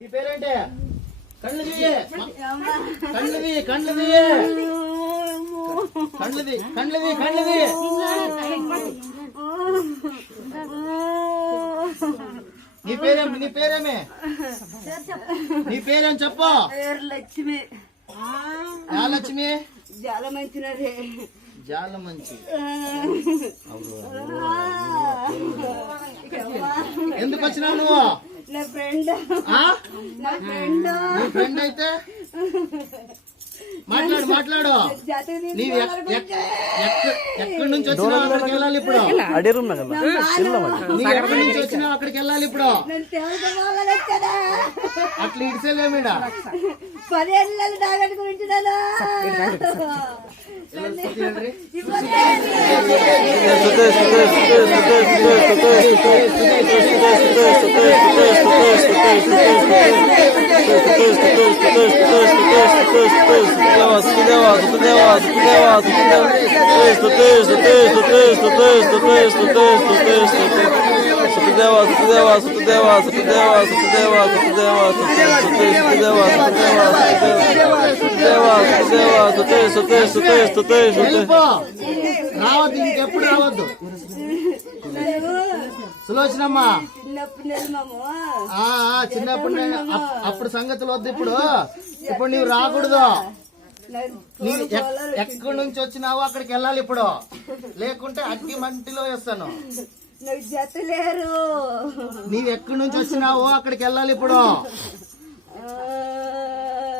నీ పేరేంటే? కళ్ళది కళ్ళది కళ్ళది కళ్ళది కళ్ళది కళ్ళది నీ పేరేమే? నీ పేరేం చెప్పు. లక్ష్మి. లక్ష్మి జాలమంచినదే. జాలమంచి. ఎందుకు వచ్చినావు నువ్వు? నా ఫ్రెండ్. నీ ఫ్రెండ్ అయితే మాట్లాడు. నీవు ఎక్కడి నుంచి వచ్చినావు అక్కడికి వెళ్ళాలి ఇప్పుడు. నీవు ఎక్కడి నుంచి వచ్చినావు అక్కడికి వెళ్ళాలి ఇప్పుడు. అట్లా ఇడిసేలేమీడా 10 ఏళ్ళ డాగట్ గురించి రావద్దు, ఇంకెప్పుడు రావద్దు. సులోచనమ్మా చిన్నప్పుడు అప్పుడు సంగతులు వద్దు. ఇప్పుడు నీవు రాకూడదు. నీవు ఎక్కడి నుంచి వచ్చినావో అక్కడికి వెళ్ళాలి ఇప్పుడు, లేకుంటే అగ్గి మంటిలో వేస్తాను. లేరు. నీవు ఎక్కడి నుంచి వచ్చినావో అక్కడికి వెళ్ళాలి ఇప్పుడు.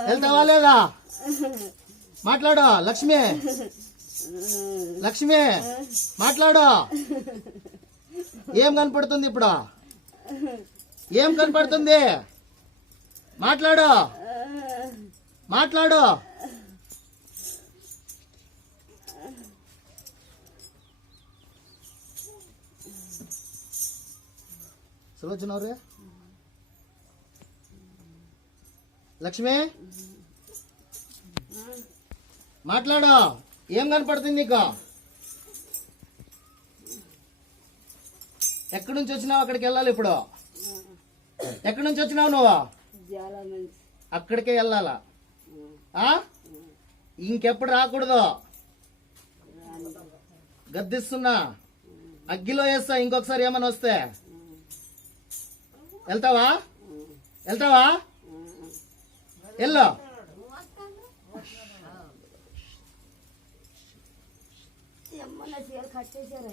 వెళ్తావా లేదా? మాట్లాడు లక్ష్మి. లక్ష్మి మాట్లాడు. ఏం కనపడుతుంది ఇప్పుడు? ఏం కనపడుతుంది? మాట్లాడు. సులోచనవరే లక్ష్మి మాట్లాడు. ఏం కనపడుతుంది నీకు? ఎక్కడి నుంచి వచ్చినావు అక్కడికి వెళ్ళాలి ఇప్పుడు. ఎక్కడి నుంచి వచ్చినావు నువ్వు? అక్కడికే వెళ్ళాలా? ఇంకెప్పుడు రాకూడదు. గద్దిస్తున్నా, అగ్గిలో వేస్తా ఇంకొకసారి ఏమని వస్తే. వెళ్తావా? వెళ్ళు. కట్టేశారా